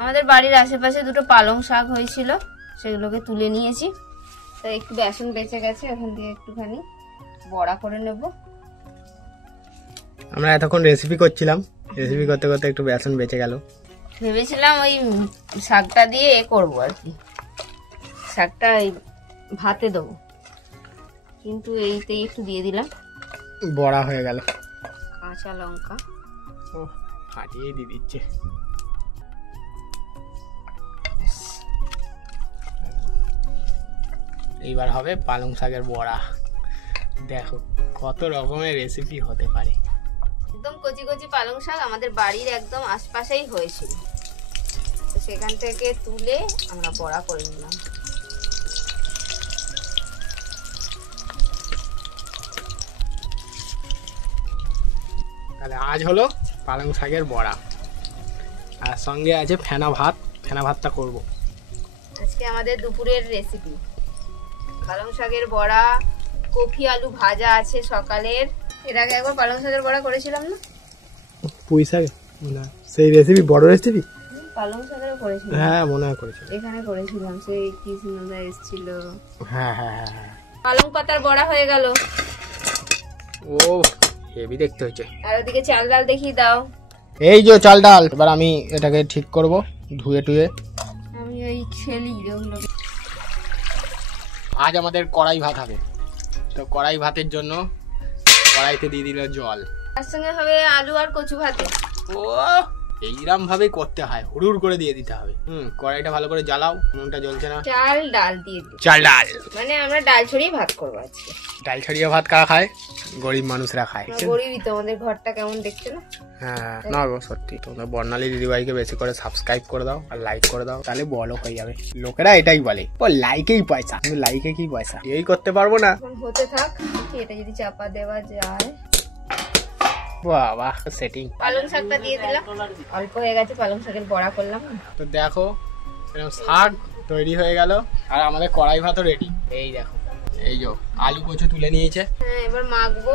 আমাদের বাড়ির আশেপাশে দুটো পালং শাক হয়েছিল, সেগুলোকে তুলে নিয়েছি। তো একটু বেসন বেঁচে গেছে, ওখান দিয়ে একটুখানি বড়া করে নেব। আমরা এতক্ষণ রেসিপি করছিলাম, রেসিপি করতে করতে একটু বেসন বেঁচে গেল। ভেবেছিলাম ওই শাকটা দিয়ে করবো আর কি, শাকটা ভাতে দেবো, কিন্তু এইতেই একটু দিয়ে দিলাম। বড়া হয়ে গেল। কাঁচা লঙ্কা ও ফাটিয়ে দিয়ে দিচ্ছে। এইবার হবে পালং শাকের বড়া। দেখো কত রকমের রেসিপি হতে পারে। একদম কচি কচি পালং শাক আমাদের বাড়ির একদম আশপাশেই হয়েছিল, তো সেখান থেকে তুলে আমরা বড়া করে নিলাম। তাহলে আজ হলো পালং শাকের বড়া, আর সঙ্গে আছে ফেনা ভাত। ফেনা ভাতটা করব আজকে আমাদের দুপুরের রেসিপি। পালং শাকের বড়া, কফি আলু ভাজা আছে সকালের। এর আগে একবার পালং শাকের বড়া করেছিলাম না? পুঁই শাক না, সেই রেসিপি বড় রেসিপি। পালং শাকেরও করেছিলাম, হ্যাঁ মনে হয় করেছিল, এখানে করেছিলাম, সেই কৃষ্ণদা এসেছিল। হ্যাঁ হ্যাঁ হ্যাঁ হ্যাঁ। পালং পাতার বড়া হয়ে গেল। ও হেভি দেখতে হচ্ছে। আর ওদিকে চাল ডাল দেখিয়ে দাও। এই যে চাল ডাল, এবার আমি এটাকে ঠিক করব, ধুয়ে টুয়ে। আমি ওই ছেলি ওগুলো। আজ আমাদের কড়াই ভাত হবে, তো কড়াই ভাতের জন্য কড়াইতে দিয়ে দিল জল। তার সঙ্গে হবে আলু আর কচু ভাতে। ও এইরকম ভাবে করতে হয়, হুড়ুর করে দিয়ে দিতে হবে। কড়াইটা ভালো করে জ্বালাও, নুনটা জ্বলছে না। চাল ডাল দিয়ে দিই, চাল ডাল মানে আমরা ডাল ছড়িয়ে ভাত করবো আজকে। ডাল ছড়িয়ে ভাত কারা খায়? গরিব মানুষরা খায়। গরিবই তো, আমাদের ঘরটা কেমন দেখছে না? হ্যাঁ না গো সত্যি। তোমরা বর্ণালী দিদিভাইকে বেশি করে সাবস্ক্রাইব করে দাও আর লাইক করে দাও, তাহলে বড় হয়ে যাবে। লোকেরা এটাই বলে, ও লাইকেই পয়সা, কিন্তু লাইকে কি পয়সা? এই করতে পারবো না। এখন হতে থাক, এটা যদি চাপা দেওয়া যায়। বাবা সেটিং। পালং শাকটা দিয়ে দিলাম, অল্প হয়ে গেছে, পালং শাকের বড়া করলাম। তো দেখো এরকম শাক তৈরি হয়ে গেল, আর আমাদের কড়াই ভাতও রেডি। এই দেখো, এই যে আলু কচু তুলে নিয়েছে। হ্যাঁ, এবার মাখবো।